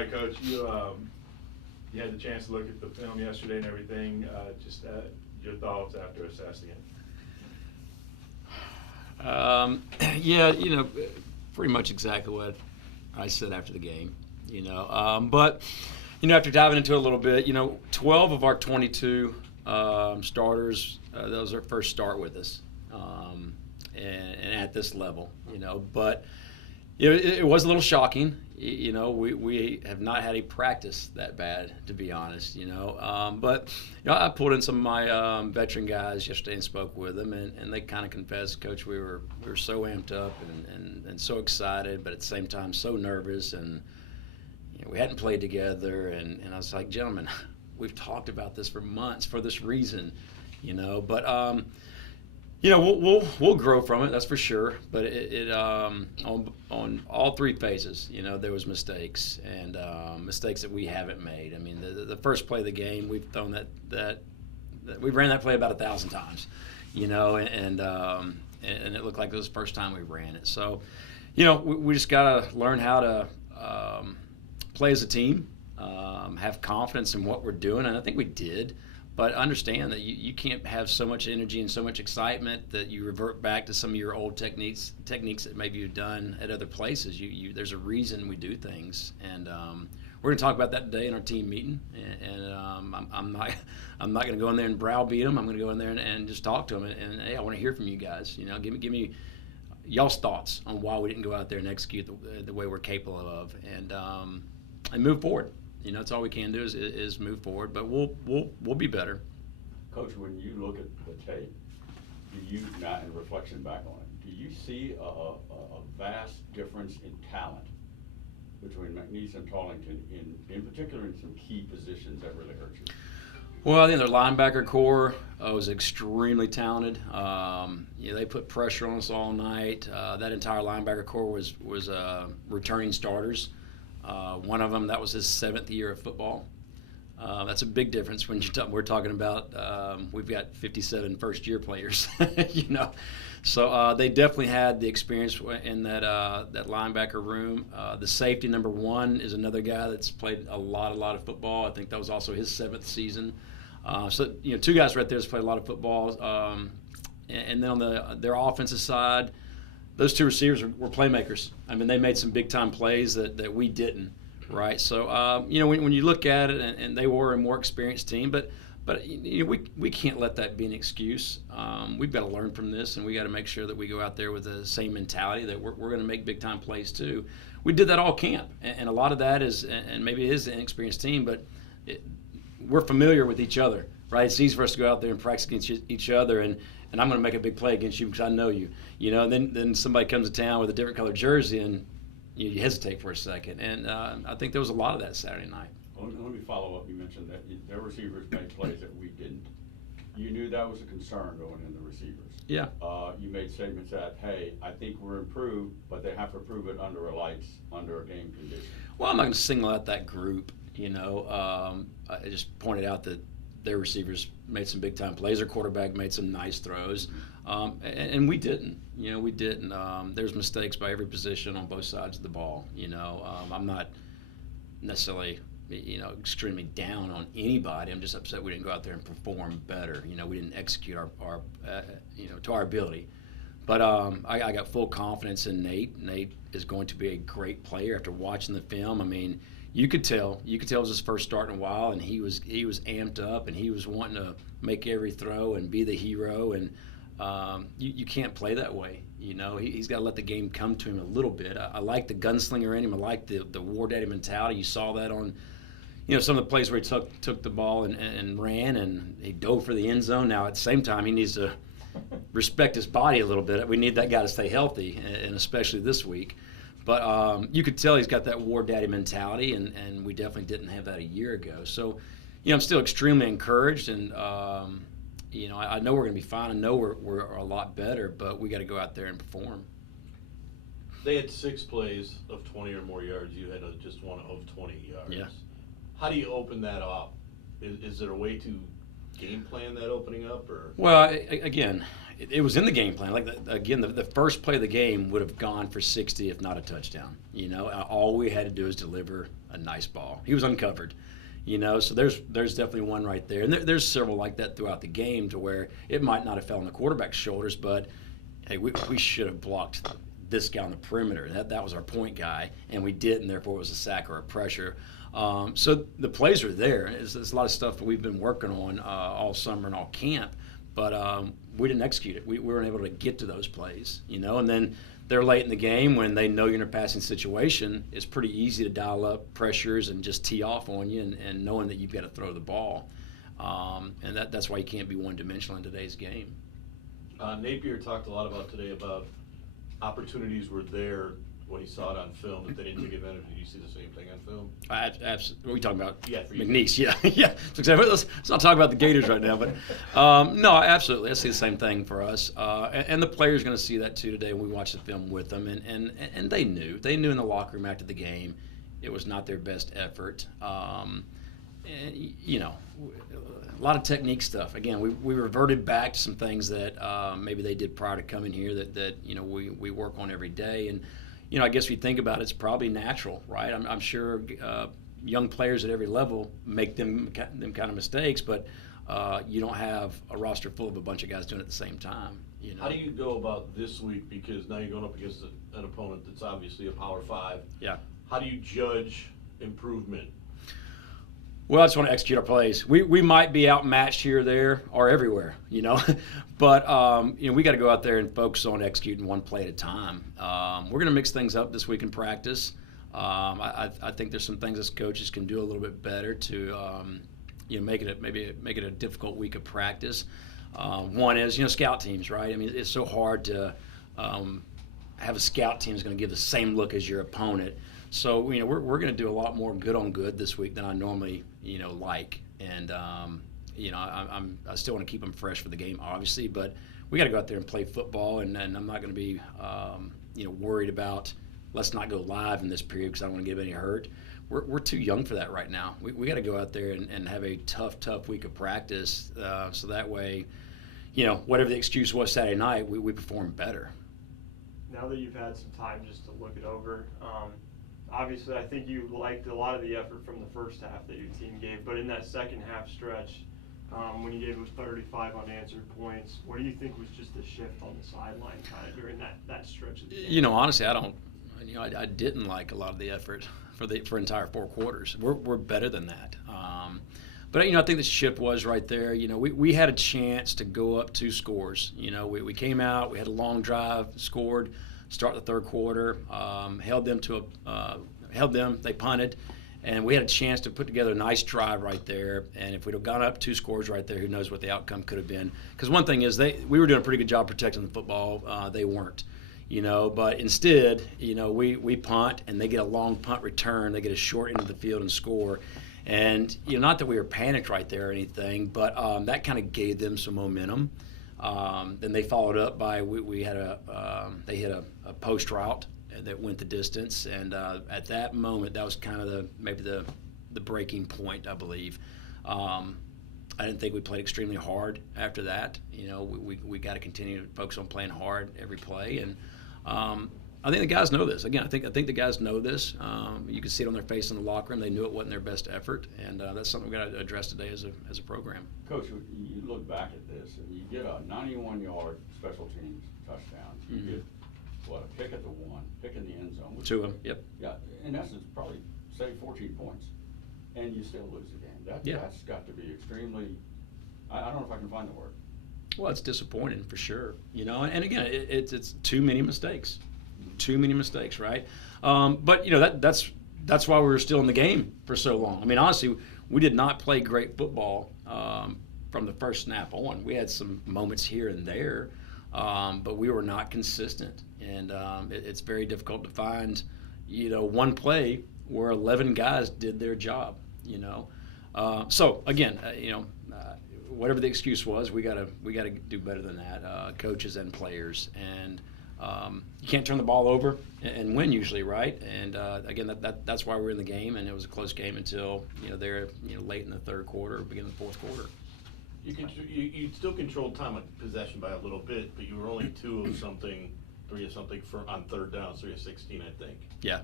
right, Coach. You had the chance to look at the film yesterday and everything. Just your thoughts after assessing it. Yeah, pretty much exactly what I said after the game. But after diving into it a little bit, 12 of our 22 starters, that was their first start with us, and at this level, But it was a little shocking. We have not had a practice that bad, to be honest. But I pulled in some of my veteran guys yesterday and spoke with them, and they kind of confessed, Coach, we were so amped up and so excited, but at the same time so nervous, and we hadn't played together, and I was like, gentlemen, we've talked about this for months for this reason, But we'll grow from it, that's for sure. But on all three phases, there was mistakes and mistakes that we haven't made. I mean, the first play of the game, we've thrown that we ran that play about 1,000 times, and it looked like it was the first time we ran it. So, we just got to learn how to play as a team, have confidence in what we're doing, and I think we did. But understand that you can't have so much energy and so much excitement that you revert back to some of your old techniques that maybe you've done at other places. There's a reason we do things, and we're going to talk about that today in our team meeting. And I'm not going to go in there and browbeat them. I'm going to go in there and just talk to them. And hey, I want to hear from you guys. Give me y'all's thoughts on why we didn't go out there and execute the way we're capable of, and move forward. That's all we can do is move forward, but we'll be better. Coach, when you look at the tape, do you, now in reflection back on it, do you see a vast difference in talent between McNeese and Tarleton, in particular in some key positions that really hurt you? Well, I think their linebacker core was extremely talented. They put pressure on us all night. That entire linebacker core was returning starters. One of them, that was his 7th year of football. That's a big difference when we're talking about we've got 57 first-year players, So they definitely had the experience in that linebacker room. The safety, number 1, is another guy that's played a lot of football. I think that was also his 7th season. So 2 guys right there that's played a lot of football. And then on their offensive side, those 2 receivers were playmakers. I mean, they made some big-time plays that we didn't, right? So, when you look at it, and they were a more experienced team, but we can't let that be an excuse. We've got to learn from this, and we got to make sure that we go out there with the same mentality that we're going to make big-time plays too. We did that all camp, and a lot of that is, and maybe it is an inexperienced team, but we're familiar with each other, right? It's easy for us to go out there and practice against each other, and I'm going to make a big play against you because I know you. Then somebody comes to town with a different colored jersey, and you hesitate for a second. And I think there was a lot of that Saturday night. Let me follow up. You mentioned that their receivers made plays that we didn't. You knew that was a concern going in the receivers. Yeah. You made statements that, hey, I think we're improved, but they have to prove it under a game condition. Well, I'm not going to single out that group. I just pointed out that their receivers made some big-time plays. Their quarterback made some nice throws, and we didn't. We didn't. There's mistakes by every position on both sides of the ball. I'm not necessarily, extremely down on anybody. I'm just upset we didn't go out there and perform better. We didn't execute our to our ability. But I got full confidence in Nate. Nate is going to be a great player after watching the film. I mean, you could tell it was his first start in a while, and he was amped up, and he was wanting to make every throw and be the hero. And you can't play that way. He's got to let the game come to him a little bit. I like the gunslinger in him. I like the war daddy mentality. You saw that on some of the plays where he took the ball and ran, and he dove for the end zone. Now at the same time, he needs to respect his body a little bit. We need that guy to stay healthy, and especially this week. But you could tell he's got that war daddy mentality, and we definitely didn't have that a year ago. So, I'm still extremely encouraged, and I know we're going to be fine. I know we're a lot better, but we got to go out there and perform. They had 6 plays of 20 or more yards. You had just one of 20 yards. Yeah. How do you open that up? Is there a way to game plan that opening up, or? Well, again, it was in the game plan. Like again, the first play of the game would have gone for 60 if not a touchdown. All we had to do is deliver a nice ball. He was uncovered. So there's definitely one right there, and there's several like that throughout the game to where it might not have fell on the quarterback's shoulders, but hey, we should have blocked this guy on the perimeter. That was our point guy, and we didn't. Therefore, it was a sack or a pressure. So the plays are there. It's a lot of stuff that we've been working on all summer and all camp, but we didn't execute it. We weren't able to get to those plays, and then they're late in the game when they know you're in a passing situation. It's pretty easy to dial up pressures and just tee off on you, and knowing that you've got to throw the ball, and that's why you can't be one-dimensional in today's game. Napier talked a lot about today about opportunities were there when he saw it on film that they didn't take advantage of. Did you see the same thing on film? Absolutely. What are we talking about? Yeah, for you. McNeese, yeah. Yeah. Let's not talk about the Gators right now. But no, absolutely. I see the same thing for us. And the players are going to see that too today when we watch the film with them. And they knew. They knew in the locker room after the game it was not their best effort. And, a lot of technique stuff. Again, we reverted back to some things that maybe they did prior to coming here that we work on every day. And I guess if you think about it, it's probably natural, right? I'm sure young players at every level make them kind of mistakes, but you don't have a roster full of a bunch of guys doing it at the same time. How do you go about this week? Because now you're going up against an opponent that's obviously a Power 5. Yeah. How do you judge improvement? Well, I just want to execute our plays. We might be outmatched here, there, or everywhere, but we got to go out there and focus on executing one play at a time. We're going to mix things up this week in practice. I think there's some things as coaches can do a little bit better to make it a difficult week of practice. One is scout teams, right? I mean, it's so hard to have a scout team that's going to give the same look as your opponent. So we're going to do a lot more good on good this week than I normally like, and I still want to keep them fresh for the game, obviously, but we got to go out there and play football, and I'm not going to be worried about let's not go live in this period because I don't want to get any hurt. We're too young for that right now. We got to go out there and have a tough week of practice, so that way, whatever the excuse was Saturday night, we perform better. Now that you've had some time just to look it over, obviously I think you liked a lot of the effort from the first half that your team gave, but in that second half stretch, when you gave us 35 unanswered points, what do you think was just the shift on the sideline kind of during that stretch of the game? Honestly, I didn't like a lot of the effort for entire 4 quarters. We're better than that. But I think the shift was right there. We had a chance to go up 2 scores. We came out, we had a long drive, scored, start the third quarter, held them, they punted, and we had a chance to put together a nice drive right there. And if we'd have gone up 2 scores right there, who knows what the outcome could have been. Because one thing is we were doing a pretty good job protecting the football. They weren't. But instead, we punt and they get a long punt return. They get a short end of the field and score. And, not that we were panicked right there or anything, but that kind of gave them some momentum. Then they followed up by they hit a post route that went the distance. And at that moment, that was kind of maybe the breaking point, I believe. I didn't think we played extremely hard after that. We got to continue to focus on playing hard every play. And I think the guys know this. Again, I think the guys know this. You can see it on their face in the locker room. They knew it wasn't their best effort, and that's something we got to address today as a program. Coach, you look back at this, and you get a 91-yard special teams touchdown. You get a pick at the 1, pick in the end zone. 2 of them. Yep. Yeah, in essence, probably say 14 points, and you still lose the game. That's got to be extremely. I don't know if I can find the word. Well, it's disappointing for sure. And again, it's too many mistakes. Too many mistakes, right? But that's why we were still in the game for so long. I mean, honestly, we did not play great football from the first snap on. We had some moments here and there, but we were not consistent. And it's very difficult to find, one play where 11 guys did their job. So again, whatever the excuse was, we gotta do better than that, coaches and players. And you can't turn the ball over and win usually, right? And again, that's why we're in the game, and it was a close game until they're late in the third quarter, beginning of the fourth quarter. You still controlled time of possession by a little bit, but you were only 3 of something on third down, 3 of 16, I think. Yeah.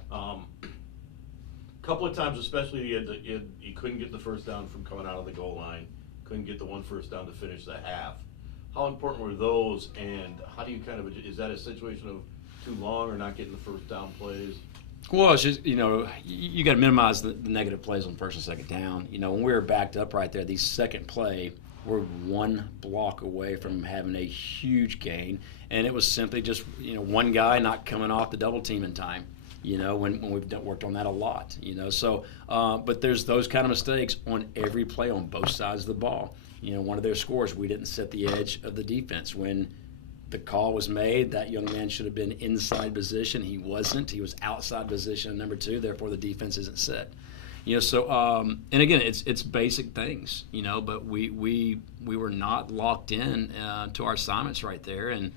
Couple of times, especially, you couldn't get the first down from coming out of the goal line, couldn't get the one first down to finish the half. How important were those, and how do you is that a situation of too long or not getting the first down plays? Well, it's just, you got to minimize the negative plays on first and second down. When we were backed up right there, the second play, we're one block away from having a huge gain, and it was simply just, one guy not coming off the double team in time. When we've worked on that a lot, So, but there's those kind of mistakes on every play on both sides of the ball. One of their scores, we didn't set the edge of the defense. When the call was made, that young man should have been inside position. He wasn't. He was outside position, number 2. Therefore, the defense isn't set. So and again, it's basic things. But we were not locked in to our assignments right there, and.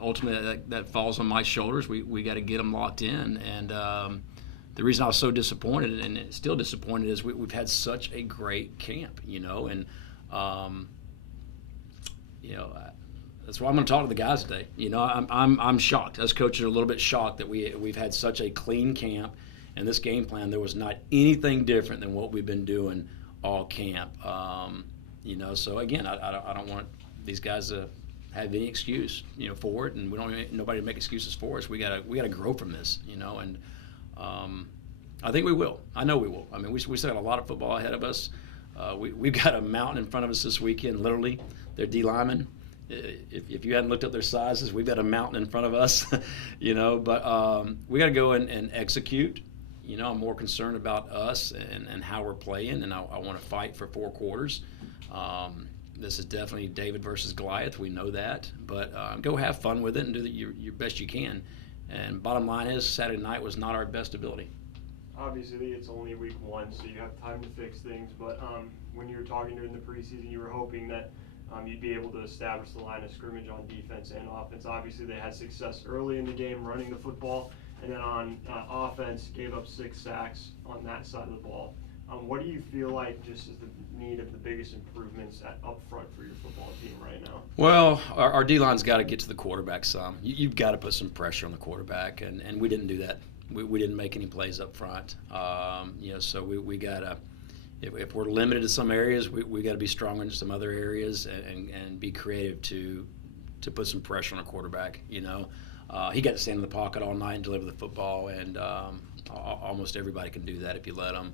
Ultimately that falls on my shoulders. We got to get them locked in, and the reason I was so disappointed and still disappointed is we've had such a great camp, and that's why I'm going to talk to the guys today. I'm shocked. Us coaches are a little bit shocked that we've had such a clean camp, and this game plan there was not anything different than what we've been doing all camp. So again, I don't want these guys to have any excuse, for it, and we don't want nobody to make excuses for us. We gotta grow from this, and I think we will. I know we will. I mean, we still got a lot of football ahead of us. We've got a mountain in front of us this weekend. Literally, they're D linemen. If you hadn't looked up their sizes, we've got a mountain in front of us, But we got to go and execute. I'm more concerned about us and how we're playing, and I want to fight for 4 quarters. This is definitely David versus Goliath. We know that, but go have fun with it and do your best you can. And bottom line is, Saturday night was not our best ability. Obviously, it's only week 1, so you have time to fix things. But when you were talking during the preseason, you were hoping that you'd be able to establish the line of scrimmage on defense and offense. Obviously, they had success early in the game running the football, and then on offense, gave up 6 sacks on that side of the ball. What do you feel like just is the need of the biggest improvements up front for your football team right now? Well, our D-line's got to get to the quarterback some. You've got to put some pressure on the quarterback, and we didn't do that. We didn't make any plays up front. So we got to – if we're limited to some areas, we got to be stronger in some other areas and be creative to put some pressure on a quarterback, He got to stand in the pocket all night and deliver the football, and almost everybody can do that if you let them.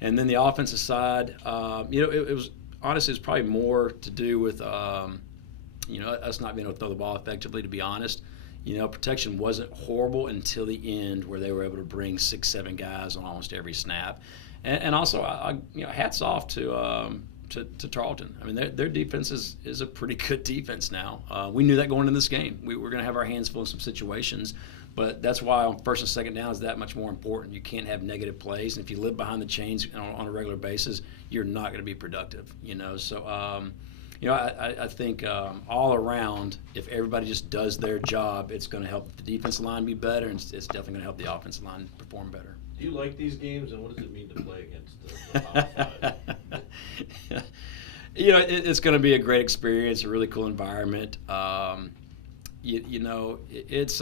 And then the offensive side, it was honestly, it's probably more to do with, us not being able to throw the ball effectively, to be honest. Protection wasn't horrible until the end where they were able to bring 6-7 guys on almost every snap. And also, hats off to Tarleton. I mean, their defense is a pretty good defense now. We knew that going into this game. We were going to have our hands full in some situations. But that's why on first and second down is that much more important. You can't have negative plays, and if you live behind the chains on a regular basis, you're not going to be productive. So I think all around, if everybody just does their job, it's going to help the defensive line be better, and it's definitely going to help the offensive line perform better. Do you like these games, and what does it mean to play against the top 5? It's going to be a great experience, a really cool environment. It's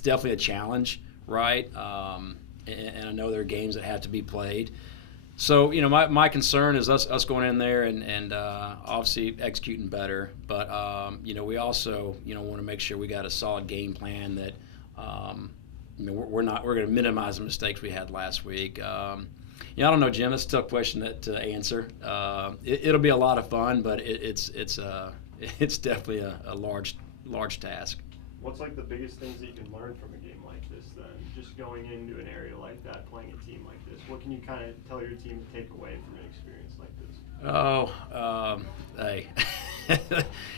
definitely a challenge, right? And I know there are games that have to be played. So, my concern is us going in there and obviously executing better. But, we also, want to make sure we got a solid game plan that, we're going to minimize the mistakes we had last week. I don't know, Jim. It's a tough question to answer. It'll be a lot of fun, but it's definitely a large task. What's like the biggest things that you can learn from a game like this then? Just going into an area like that, playing a team like this, what can you kind of tell your team to take away from an experience like this?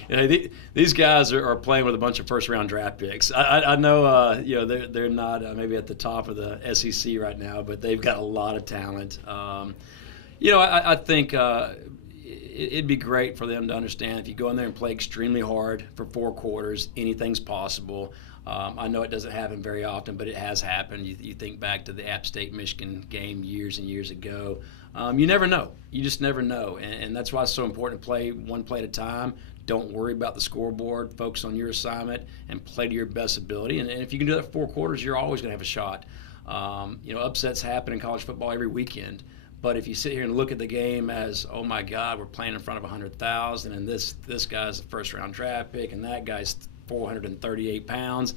Hey, these guys are playing with a bunch of first-round draft picks. I know, they're not maybe at the top of the SEC right now, but they've got a lot of talent. I think it'd be great for them to understand if you go in there and play extremely hard for 4 quarters, anything's possible. I know it doesn't happen very often, but it has happened. You think back to the App State-Michigan game years and years ago. You never know. You just never know. And that's why it's so important to play one play at a time. Don't worry about the scoreboard. Focus on your assignment and play to your best ability. And if you can do that for 4 quarters, you're always going to have a shot. Upsets happen in college football every weekend. But if you sit here and look at the game as, oh my God, we're playing in front of 100,000, and this guy's a first-round draft pick, and that guy's 438 pounds,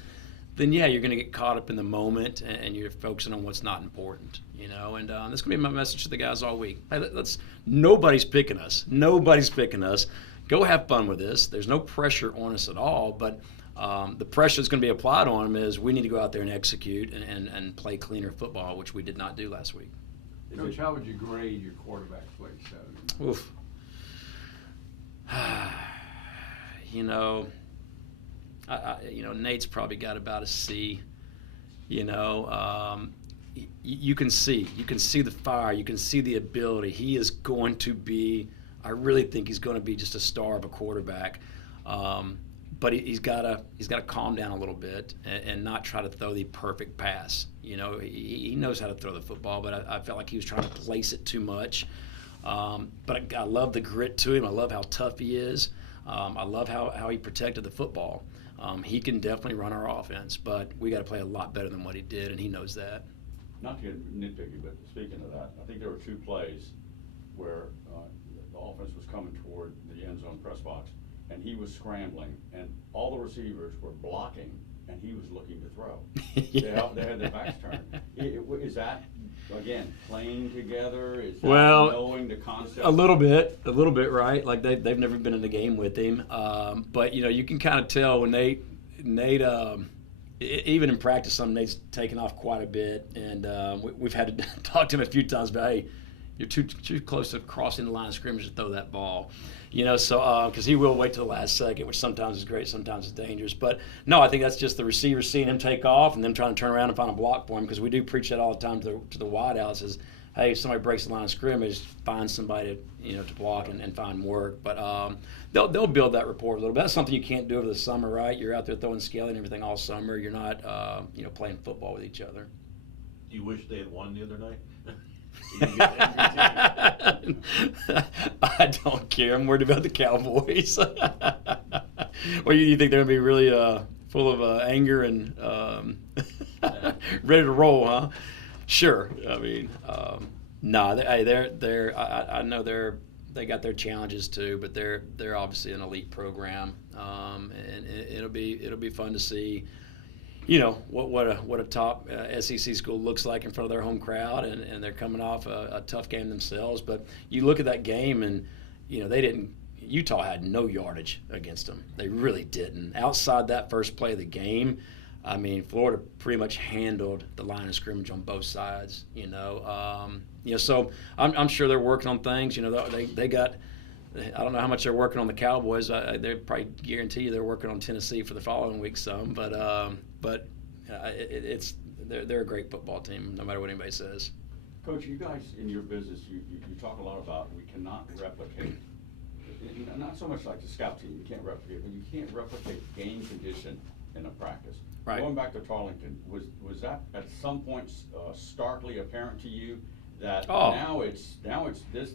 then yeah, you're going to get caught up in the moment, and you're focusing on what's not important, And that's going to be my message to the guys all week. Hey, nobody's picking us. Nobody's picking us. Go have fun with this. There's no pressure on us at all, but the pressure that's going to be applied on them is we need to go out there and execute and play cleaner football, which we did not do last week. Coach, how would you grade your quarterback play Saturday? Oof. Nate's probably got about a C. You can see the fire. You can see the ability. He is going to be. I really think he's going to be just a star of a quarterback. But he's got to calm down a little bit and not try to throw the perfect pass. He knows how to throw the football, but I felt like he was trying to place it too much. But I love the grit to him. I love how tough he is. I love how he protected the football. He can definitely run our offense, but we got to play a lot better than what he did, and he knows that. Not to get nitpicky, but speaking of that, I think there were 2 plays where the offense was coming toward the end zone press box, and he was scrambling, and all the receivers were blocking, and he was looking to throw. Yeah. They had their backs turned. Is that, again, playing together? Is that knowing the concept? A little bit, right? Like they've never been in the game with him. But, you can kind of tell when Nate, even in practice, Nate's taken off quite a bit. And we've had to talk to him a few times about, hey, you're too close to crossing the line of scrimmage to throw that ball. Because he will wait till the last second, which sometimes is great, sometimes is dangerous. But no, I think that's just the receivers seeing him take off and them trying to turn around and find a block for him, because we do preach that all the time to the wideouts is, hey, if somebody breaks the line of scrimmage, find somebody to block and find work. But they'll build that rapport a little bit. That's something you can't do over the summer, right? You're out there throwing scaling and everything all summer. You're not playing football with each other. Do you wish they had won the other night? I don't care. I'm worried about the Cowboys. Well, you think they're going to be really full of anger and ready to roll, huh? Sure. I mean, I know they got their challenges too, but they're obviously an elite program, and it'll be fun to see. What a top SEC school looks like in front of their home crowd, and they're coming off a tough game themselves. But you look at that game, and Utah had no yardage against them. They really didn't. Outside that first play of the game, I mean, Florida pretty much handled the line of scrimmage on both sides. So I'm sure they're working on things. They got. I don't know how much they're working on the Cowboys. They probably guarantee you they're working on Tennessee for the following week some. But they're a great football team, no matter what anybody says. Coach, you guys in your business, you talk a lot about we cannot replicate. Not so much like the scout team, you can't replicate, but you can't replicate game condition in a practice. Right. Going back to Tarleton, was that at some point starkly apparent to you that now it's this?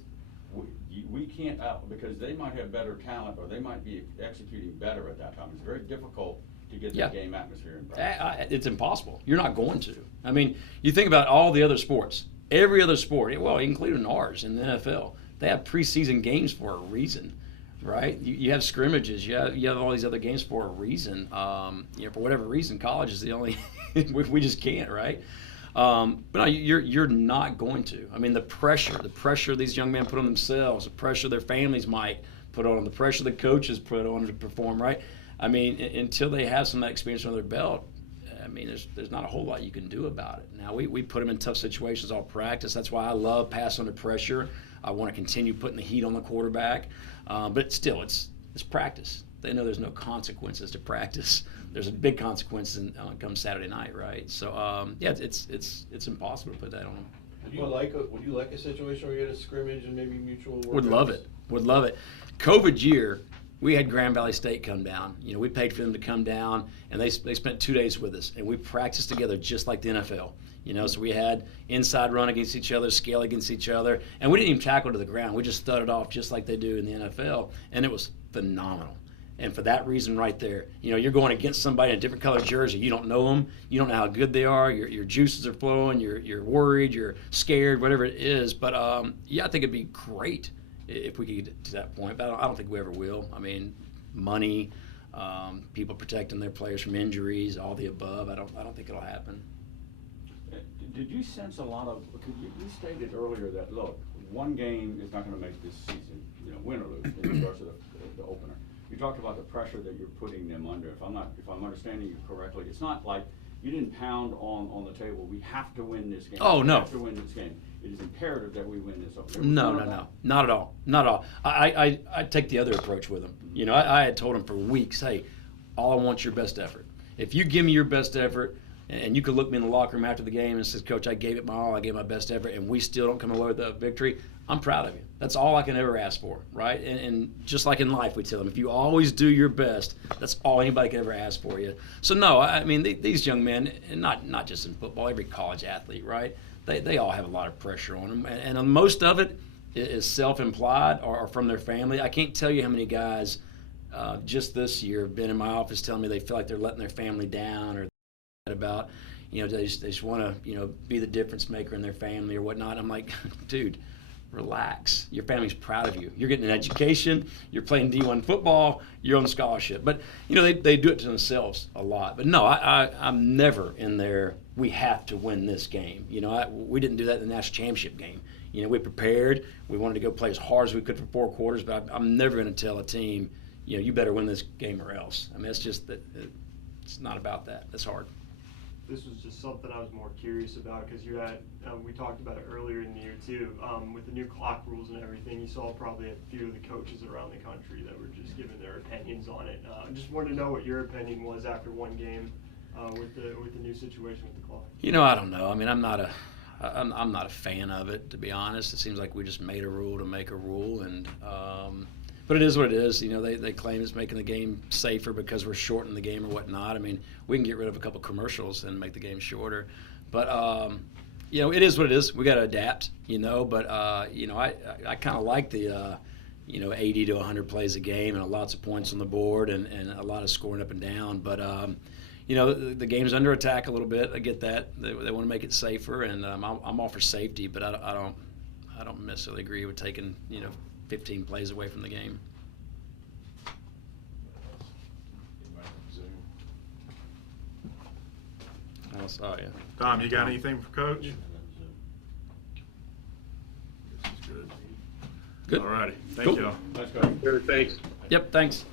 We can't because they might have better talent or they might be executing better at that time. It's very difficult to get the game atmosphere in practice. It's impossible. You're not going to. I mean, you think about all the other sports. Every other sport, well, including ours in the NFL, they have preseason games for a reason, right? You have scrimmages. You have all these other games for a reason. For whatever reason, college is the only we just can't, right? But no, you're not going to. I mean, the pressure these young men put on themselves, the pressure their families might put on them, the pressure the coaches put on to perform, right? I mean, until they have some of that experience under their belt, I mean, there's not a whole lot you can do about it. Now, we put them in tough situations all practice. That's why I love passing under pressure. I want to continue putting the heat on the quarterback. But still, it's practice. They know there's no consequences to practice. There's a big consequence come Saturday night, right? So, it's impossible to put that on them. Would you like a situation where you had a scrimmage and maybe mutual workouts? Would love it. COVID year, We had Grand Valley State come down. You know, we paid for them to come down, and they spent 2 days with us, and we practiced together just like the NFL. You know, so we had inside run against each other, scale against each other, and we didn't even tackle to the ground. We just thudded off just like they do in the NFL, and it was phenomenal. And for that reason right there, you know, you're going against somebody in a different color jersey. You don't know them. You don't know how good they are. Your juices are flowing. You're worried. You're scared, whatever it is. But, yeah, I think it'd be great if we could get to that point. But I don't think we ever will. I mean, money, people protecting their players from injuries, all the above. I don't think it'll happen. Did you sense a lot of, you stated earlier that, look, one game is not going to make this season, you know, win or lose in regards to the opener. You talked about the pressure that you're putting them under. If I'm understanding you correctly, it's not like you didn't pound on the table, we have to win this game. Oh, no. We have to win this game. It is imperative that we win this opener. No, not at all. Not at all. I take the other approach with them. You know, I had told them for weeks, hey, all I want is your best effort. If you give me your best effort, and you could look me in the locker room after the game and say, Coach, I gave it my all, I gave my best effort, and we still don't come away with a victory, I'm proud of you. That's all I can ever ask for, right? And just like in life, we tell them, if you always do your best, that's all anybody can ever ask for you. So, no, I mean, these young men, and not just in football, every college athlete, right? They all have a lot of pressure on them. And most of it is self-implied or from their family. I can't tell you how many guys just this year have been in my office telling me they feel like they're letting their family down, or about, you know, they just want to, you know, be the difference maker in their family or whatnot. I'm like, dude, relax. Your family's proud of you. You're getting an education. You're playing D1 football. You're on scholarship. But, you know, they do it to themselves a lot. But, no, I'm never in there, we have to win this game. You know, we didn't do that in the national championship game. You know, we prepared. We wanted to go play as hard as we could for 4 quarters. But I'm never going to tell a team, you know, you better win this game or else. I mean, it's just that it's not about that. That's hard. This was just something I was more curious about because you're at, we talked about it earlier in the year too, with the new clock rules and everything. You saw probably a few of the coaches around the country that were just giving their opinions on it. I just wanted to know what your opinion was after one game with the new situation with the clock. You know, I don't know. I mean, I'm not a fan of it, to be honest. It seems like we just made a rule to make a rule, and but it is what it is. You know, they claim it's making the game safer because we're shortening the game or whatnot. I mean, we can get rid of a couple commercials and make the game shorter. But, you know, it is what it is. We got to adapt, you know. But, you know, I kind of like the, you know, 80 to 100 plays a game and lots of points on the board and a lot of scoring up and down. But, you know, the game's under attack a little bit. I get that. They want to make it safer, and I'm all for safety, but I don't necessarily agree with taking, you know, 15 plays away from the game. Oh, yeah. Tom, you got anything for Coach? This is good. Good. All righty. Thank Cool. you all. Let's go. Thanks. Yep, thanks.